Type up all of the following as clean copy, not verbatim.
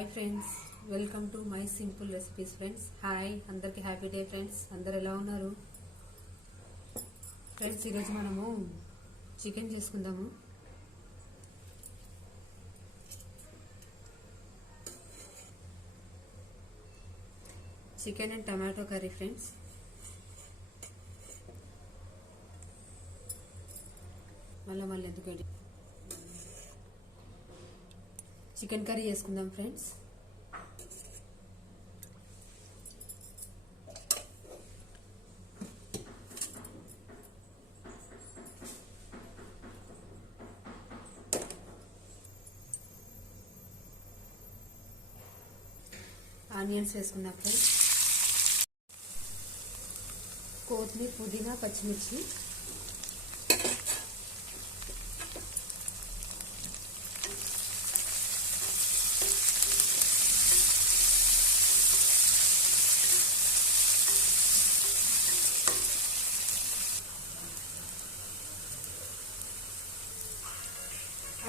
Hi friends, welcome to my simple recipes friends. Hi అందరికీ happy day friends. అందరు ఎలా ఉన్నారు ఫ్రెండ్స్? ఈరోజు మనము చికెన్ చేసుకుందాము. Chicken and tomato curry friends. మళ్ళీ ఎందుకు చికెన్ కర్రీ చేసుకుందాం ఫ్రెండ్స్. ఆనియన్స్ వేసుకుందాం ఫ్రెండ్స్. కొత్తిమీర, పుదీనా, పచ్చిమిర్చి,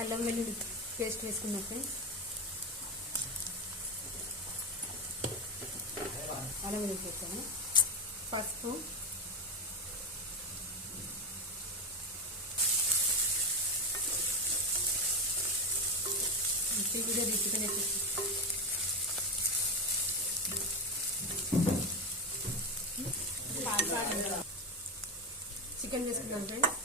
అల్లం వెల్లుల్లి పేస్ట్ వేసుకుందాం ఫ్రెండ్స్. అల్లం వెల్లుల్లి వేస్తాను. పసుపు, చికెన్ చికెన్ వేసుకున్నాను ఫ్రెండ్స్.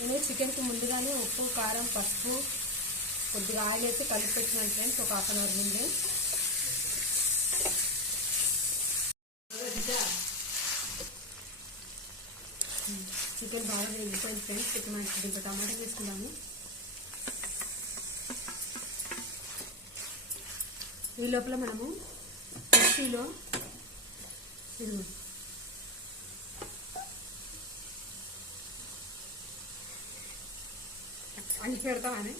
నేను చికెన్కి ముందుగానే ఉప్పు, కారం, పసుపు, కొద్దిగా ఆయిల్ వేసి కలిపి పెట్టినాను ఫ్రెండ్స్ ఒక హాఫ్ అన్ అవర్ ముందే. చికెన్ బాగా వేగిపోయింది ఫ్రెండ్స్. ఇప్పుడు మనకి దీంట్లో టమాటా వేసుకున్నాము. ఈ లోపల మనము మిక్సీలో అన్ని పెడతామని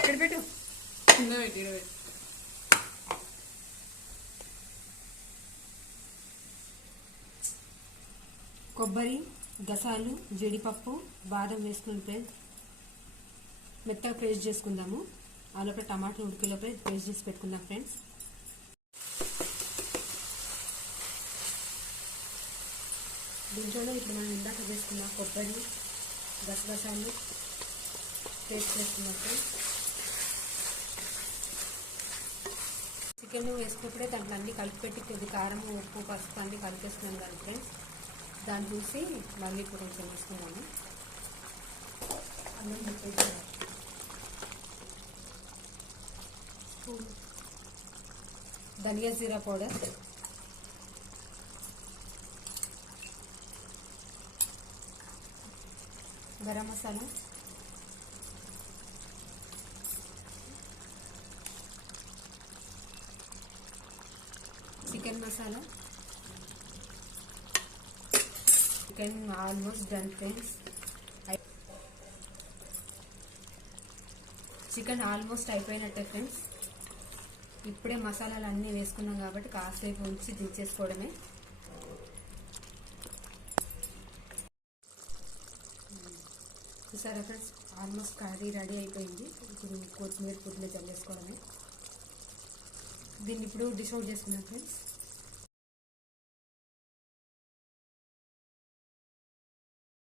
ఇక్కడ పెట్టు, చిన్న పెట్టి 20. కొబ్బరి, గసాలు, జీడిపప్పు, బాదం వేసుకుని ఫ్రెండ్స్ మెత్తగా పేస్ట్ చేసుకుందాము. ఆ లోపల టమాటా ఉడికే లోపల పేస్ట్ చేసి పెట్టుకుందాం ఫ్రెండ్స్. దీంట్లోనే ఇప్పుడు మనం ఇందాక వేసుకున్న కొబ్బరి, గసగసాలు పేస్ట్ వేసుకున్నాం ఫ్రెండ్స్. చికెన్ వేసుకున్నప్పుడే దాంట్లో అన్ని కలిపిపెట్టి కొద్ది కారం, ఉప్పు, పసుపు అన్ని కలిపేసుకున్నాం దాన్ని ఫ్రెండ్స్. దాన్ని చూసి మళ్ళీ ఇప్పుడు కొంచెం వేసుకున్నాము. ధనియా జీరా powder, garam masala, chicken masala. Chicken almost done friends. Chicken almost అయిపోయినట్టే ఫ్రెండ్స్. ఇప్పుడే మసాలాలు అన్నీ వేసుకున్నాం కాబట్టి కాసేపు ఉంచి దించేసుకోవడమే. చూసారా ఫ్రెండ్స్, ఆల్మోస్ట్ కర్రీ రెడీ అయిపోయింది. ఇప్పుడు కొత్తిమీర, పుదీనా చల్లేసుకోవడమే. దీన్ని ఇప్పుడు డిష్ అవుట్ చేసుకున్నాం ఫ్రెండ్స్.